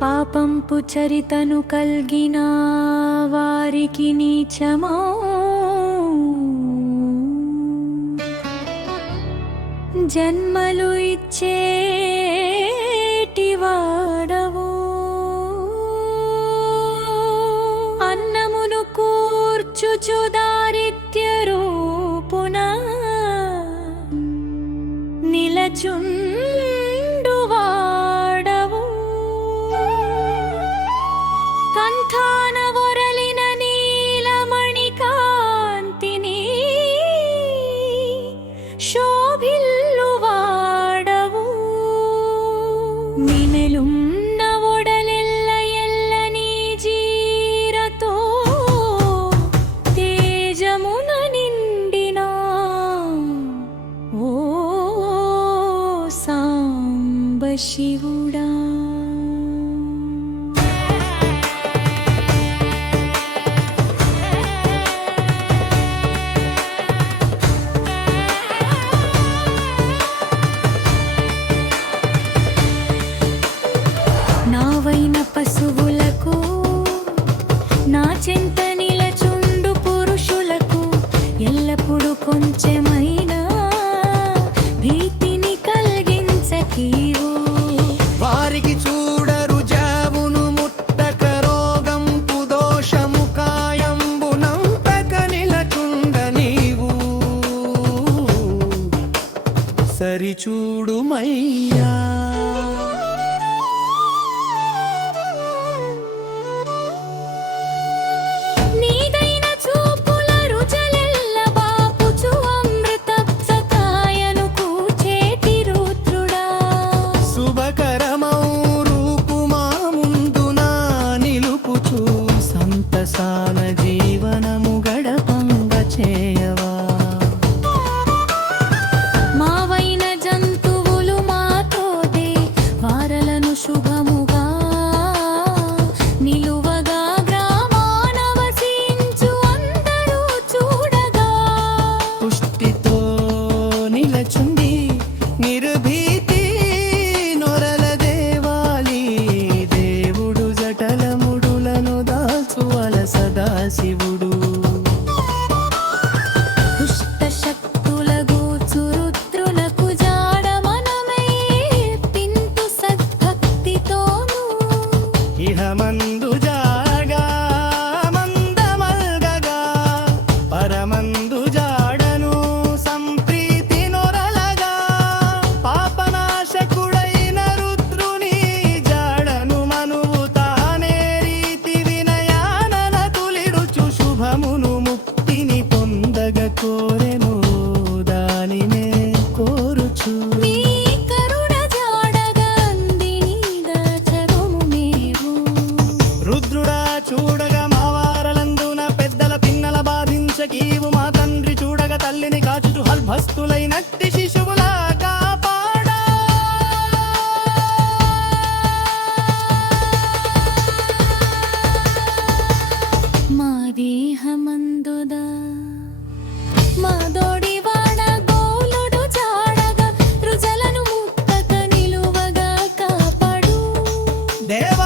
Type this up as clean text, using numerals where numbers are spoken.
పాపంపు చరితను కల్గిన వారికి నీచమా జన్మలు ఇచ్చేటి వాడవు అన్నమును కూర్చుచు దారిద్ర్య రూపున నిలచుండు వాడవు కంఠాన వొరలిన నీలమణి కాంతిని శోభిల్లు వాడవు మినెలున్న ఒడలెల్ల ఎల్లని జీరతో తేజమున నిండిన ఓ సాంబ శివుడా నావైన పశువులకు నా చెంత నిలచుండు పురుషులకు ఎల్లప్పుడూ కొంచెమైనా భీతిని కలిగించకీవు వారికి చూడరు జావును ముట్టక రోగంపు దోషము కాయంబునంపక నిలచుండ నీవు సరిచూడుమయ్యా నీదైన చూపుల రుజలెల్ల బాపుచు అమృతప్సకాయను కూచేటి రుద్రుడా శుభకరమౌ రూపుమా ముందున నిలుపుచు సంతసాన జీవనము గడపంగ చేయవా మావైన జంతువులు మాతోదే వారలను శుభముగా నిలువగా గ్రామాన వసించు అందరూ చూడగా పుష్టితో నిలచుండి నిర్భీతి నొరల దేవాలి దేవుడు జటలముడులను దాచువల సదాశివుడు దుష్ట శక్తుల గూచు రుద్రులకు జాడ మనమై పింతు సద్భక్తితోను ఇహమందు జాగా మందమల్గగా పరమందు జాడను సంప్రీతి నొరలగా పాపనాశకుడైన రుద్రుని జాడను మనువు తానే రీతి వినయానన తులిడుచు శుభమును ముక్తిని పొందగ కోరెను దానినే కోరుచు మీ కరుణ జాడగా అందినీగా చరుము నీవు రుద్రుడా చూడగా మా వారలందున పెద్దల పిన్నల బాధించకీవు మా తండ్రి చూడగా తల్లిని కాచుచు హల్భస్తులైనట్టి శిశువులా కాపాడా మా దేహమందుదా మా దోడివాడ గోలుడు జాడగా రుజలను ముట్టక నిలువగా కాపాడు దేవ